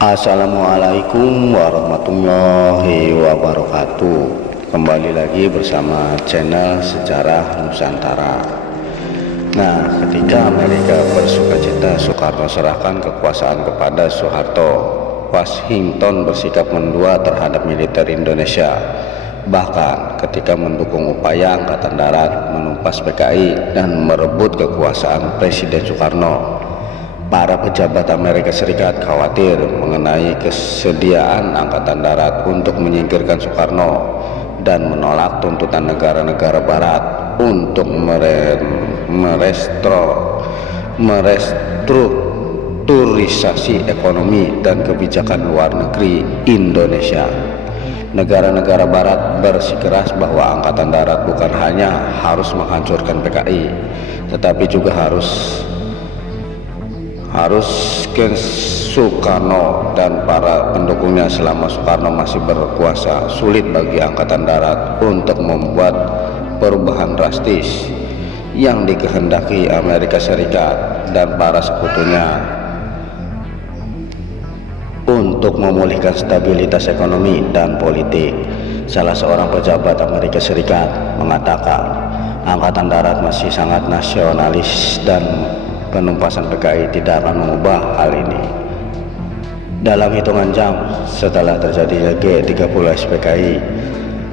Assalamualaikum warahmatullahi wabarakatuh. Kembali lagi bersama channel Sejarah Nusantara. Nah, ketika Amerika bersukacita Soekarno serahkan kekuasaan kepada Soeharto, Washington bersikap mendua terhadap militer Indonesia. Bahkan ketika mendukung upaya Angkatan Darat menumpas PKI dan merebut kekuasaan Presiden Soekarno, para pejabat Amerika Serikat khawatir mengenai kesediaan Angkatan Darat untuk menyingkirkan Soekarno dan menolak tuntutan negara-negara Barat untuk merestrukturisasi ekonomi dan kebijakan luar negeri Indonesia. Negara-negara Barat bersikeras bahwa Angkatan Darat bukan hanya harus menghancurkan PKI, tetapi juga harus ke Soekarno dan para pendukungnya selama Soekarno masih berkuasa. Sulit bagi Angkatan Darat untuk membuat perubahan drastis yang dikehendaki Amerika Serikat dan para sekutunya untuk memulihkan stabilitas ekonomi dan politik. Salah seorang pejabat Amerika Serikat mengatakan Angkatan Darat masih sangat nasionalis dan penumpasan PKI tidak akan mengubah hal ini. Dalam hitungan jam setelah terjadinya G30 SPKI,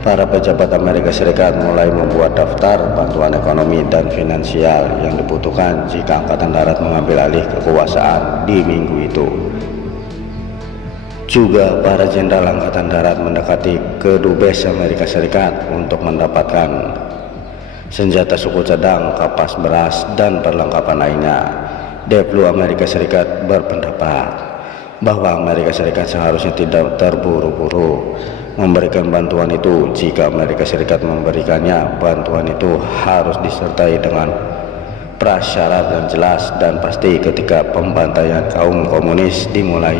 para pejabat Amerika Serikat mulai membuat daftar bantuan ekonomi dan finansial yang dibutuhkan jika Angkatan Darat mengambil alih kekuasaan di minggu itu. Juga para jenderal Angkatan Darat mendekati Kedubes Amerika Serikat untuk mendapatkan senjata suku cadang, kapas beras, dan perlengkapan lainnya. Deplu Amerika Serikat berpendapat bahwa Amerika Serikat seharusnya tidak terburu-buru memberikan bantuan itu. Jika Amerika Serikat memberikannya, bantuan itu harus disertai dengan prasyarat yang jelas dan pasti. Ketika pembantaian kaum komunis dimulai,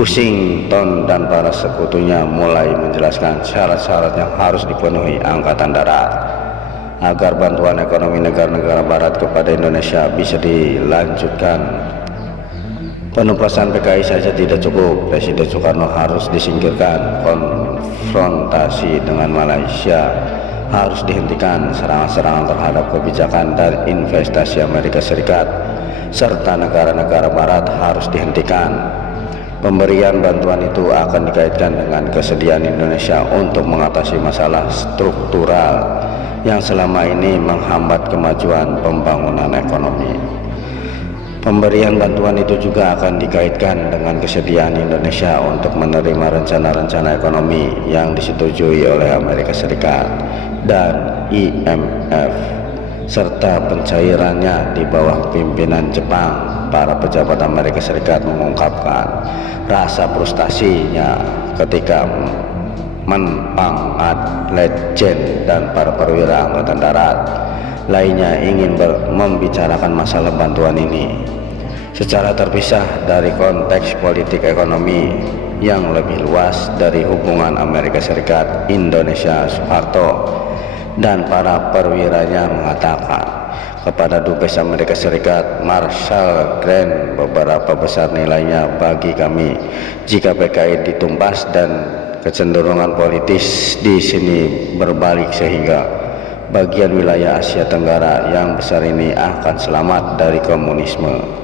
Washington dan para sekutunya mulai menjelaskan syarat-syarat yang harus dipenuhi Angkatan Darat agar bantuan ekonomi negara-negara Barat kepada Indonesia bisa dilanjutkan. Penumpasan PKI saja tidak cukup, Presiden Soekarno harus disingkirkan. Konfrontasi dengan Malaysia harus dihentikan. Serangan-serangan terhadap kebijakan dan investasi Amerika Serikat serta negara-negara Barat harus dihentikan. Pemberian bantuan itu akan dikaitkan dengan kesediaan Indonesia untuk mengatasi masalah struktural yang selama ini menghambat kemajuan pembangunan ekonomi. Pemberian bantuan itu juga akan dikaitkan dengan kesediaan Indonesia untuk menerima rencana-rencana ekonomi yang disetujui oleh Amerika Serikat dan IMF serta pencairannya di bawah pimpinan Jepang. Para pejabat Amerika Serikat mengungkapkan rasa frustasinya ketika menpangkat legend dan para perwira Angkatan Darat lainnya ingin membicarakan masalah bantuan ini secara terpisah dari konteks politik ekonomi yang lebih luas dari hubungan Amerika Serikat, Indonesia. Soeharto dan para perwiranya mengatakan kepada Dubes Amerika Serikat Marshall Grant, beberapa besar nilainya bagi kami jika PKI ditumpas dan kecenderungan politis di sini berbalik sehingga bagian wilayah Asia Tenggara yang besar ini akan selamat dari komunisme.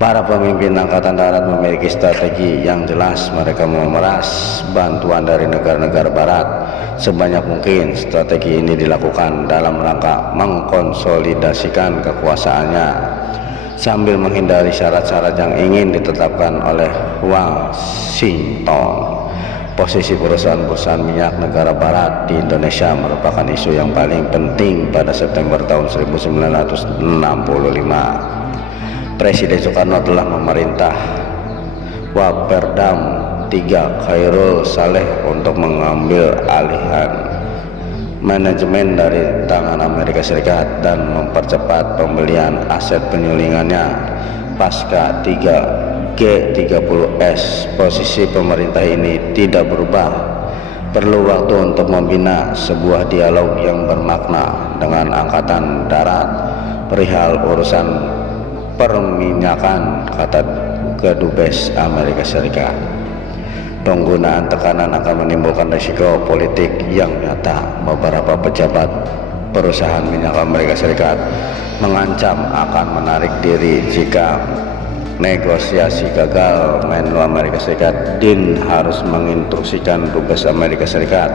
Para pemimpin Angkatan Darat memiliki strategi yang jelas. Mereka memeras bantuan dari negara-negara Barat sebanyak mungkin. Strategi ini dilakukan dalam rangka mengkonsolidasikan kekuasaannya sambil menghindari syarat-syarat yang ingin ditetapkan oleh Washington. Posisi perusahaan-perusahaan minyak negara Barat di Indonesia merupakan isu yang paling penting pada September tahun 1965. Presiden Soekarno telah memerintah Waperdam III Khairul Saleh untuk mengambil alihan manajemen dari tangan Amerika Serikat dan mempercepat pembelian aset penyulingannya pasca G30S. Posisi pemerintah ini tidak berubah. Perlu waktu untuk membina sebuah dialog yang bermakna dengan Angkatan Darat perihal urusan perminyakan, Kedubes Amerika Serikat. Penggunaan tekanan akan menimbulkan risiko politik yang nyata. Beberapa pejabat perusahaan minyak Amerika Serikat mengancam akan menarik diri jika negosiasi gagal. Menlu Amerika Serikat Dean harus menginstruksikan Dubes Amerika Serikat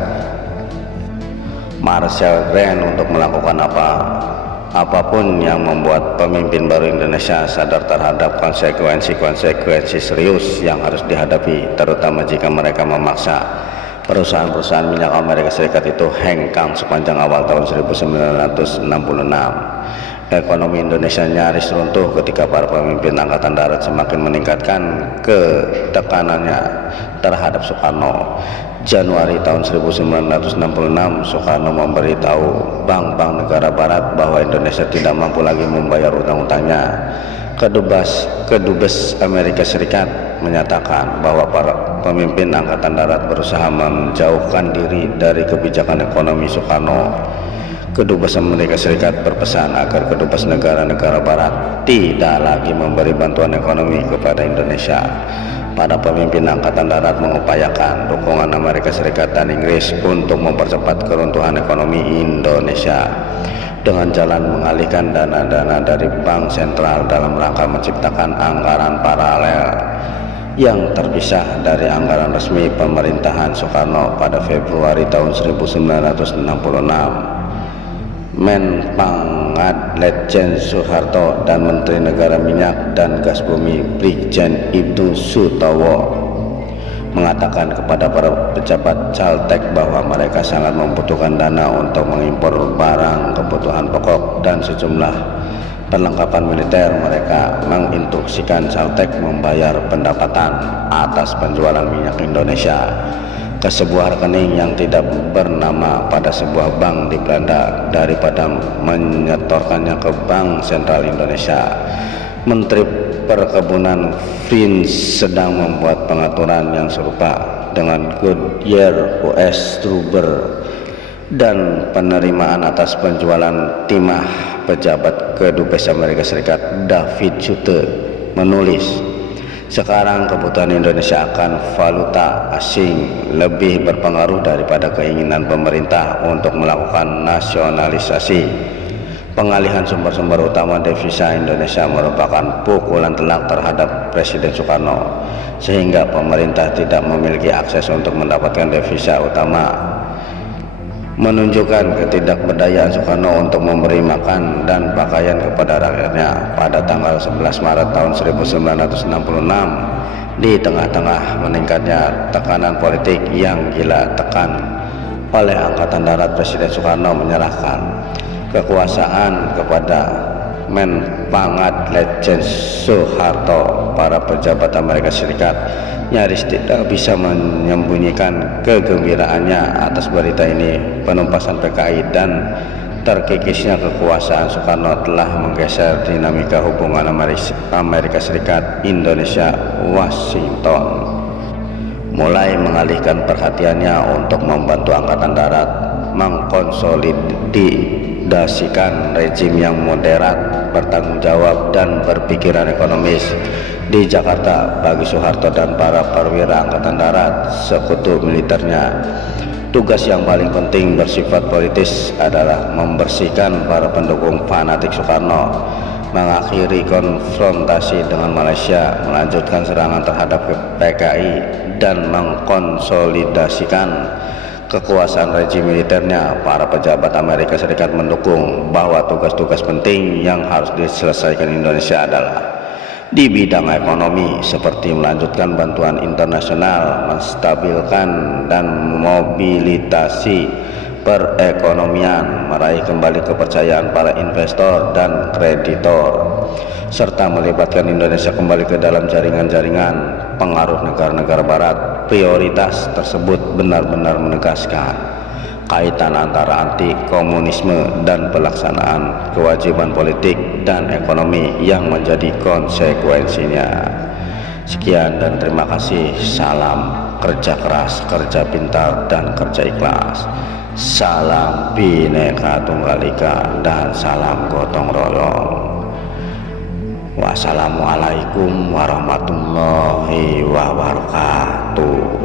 Marshall Grant untuk melakukan apapun yang membuat pemimpin baru Indonesia sadar terhadap konsekuensi serius yang harus dihadapi, terutama jika mereka memaksa perusahaan-perusahaan minyak Amerika Serikat itu hengkang sepanjang awal tahun 1966. Ekonomi Indonesia nyaris runtuh ketika para pemimpin Angkatan Darat semakin meningkatkan ketekanannya terhadap Soekarno. Januari tahun 1966, Soekarno memberitahu bank-bank negara barat bahwa Indonesia tidak mampu lagi membayar utang-utangnya. Kedubes Amerika Serikat menyatakan bahwa para pemimpin Angkatan Darat berusaha menjauhkan diri dari kebijakan ekonomi Soekarno. Kedubes Amerika Serikat berpesan agar kedubes negara-negara barat tidak lagi memberi bantuan ekonomi kepada Indonesia. Para pemimpin Angkatan Darat mengupayakan dukungan Amerika Serikat dan Inggris untuk mempercepat keruntuhan ekonomi Indonesia dengan jalan mengalihkan dana-dana dari bank sentral dalam rangka menciptakan anggaran paralel yang terpisah dari anggaran resmi pemerintahan Soekarno. Pada Februari tahun 1966, Menpangad Letjen Soeharto dan Menteri Negara Minyak dan Gas Bumi Brigjen Ibnu Sutowo mengatakan kepada para pejabat Caltek bahwa mereka sangat membutuhkan dana untuk mengimpor barang kebutuhan pokok dan sejumlah perlengkapan militer. Mereka menginstruksikan Caltek membayar pendapatan atas penjualan minyak Indonesia ke sebuah rekening yang tidak bernama pada sebuah bank di Belanda daripada menyetorkannya ke Bank Sentral Indonesia. Menteri Perkebunan Frins sedang membuat pengaturan yang serupa dengan Goodyear US Struber, dan penerimaan atas penjualan timah. Pejabat Kedubes Amerika Serikat David Sute menulis, sekarang kebutuhan Indonesia akan valuta asing lebih berpengaruh daripada keinginan pemerintah untuk melakukan nasionalisasi. Pengalihan sumber-sumber utama devisa Indonesia merupakan pukulan telak terhadap Presiden Soekarno, sehingga pemerintah tidak memiliki akses untuk mendapatkan devisa utama, menunjukkan ketidakberdayaan Soekarno untuk memberi makan dan pakaian kepada rakyatnya. Pada tanggal 11 Maret tahun 1966, di tengah-tengah meningkatnya tekanan politik yang gila tekan oleh Angkatan Darat, Presiden Soekarno menyerahkan kekuasaan kepada Menpangad Letjen Soeharto. Para pejabat Amerika Serikat nyaris tidak bisa menyembunyikan kegembiraannya atas berita ini. Penumpasan PKI dan terkikisnya kekuasaan Soekarno telah menggeser dinamika hubungan Amerika Serikat Indonesia Washington, mulai mengalihkan perhatiannya untuk membantu Angkatan Darat mengkonsolidasikan rejim yang moderat, bertanggung jawab, dan berpikiran ekonomis di Jakarta. Bagi Soeharto dan para perwira Angkatan Darat sekutu militernya, tugas yang paling penting bersifat politis adalah membersihkan para pendukung fanatik Soekarno, mengakhiri konfrontasi dengan Malaysia, melanjutkan serangan terhadap PKI, dan mengkonsolidasikan kekuasaan rejim militernya. Para pejabat Amerika Serikat mendukung bahwa tugas-tugas penting yang harus diselesaikan Indonesia adalah di bidang ekonomi, seperti melanjutkan bantuan internasional, menstabilkan dan mobilisasi perekonomian, meraih kembali kepercayaan para investor dan kreditor, serta melibatkan Indonesia kembali ke dalam jaringan-jaringan pengaruh negara-negara barat. Prioritas tersebut benar-benar menegaskan kaitan antara anti komunisme dan pelaksanaan kewajiban politik dan ekonomi yang menjadi konsekuensinya. Sekian dan terima kasih. Salam kerja keras, kerja pintar, dan kerja ikhlas. Salam Bhinneka Tunggal Ika dan salam gotong royong. Wassalamualaikum warahmatullahi wabarakatuh.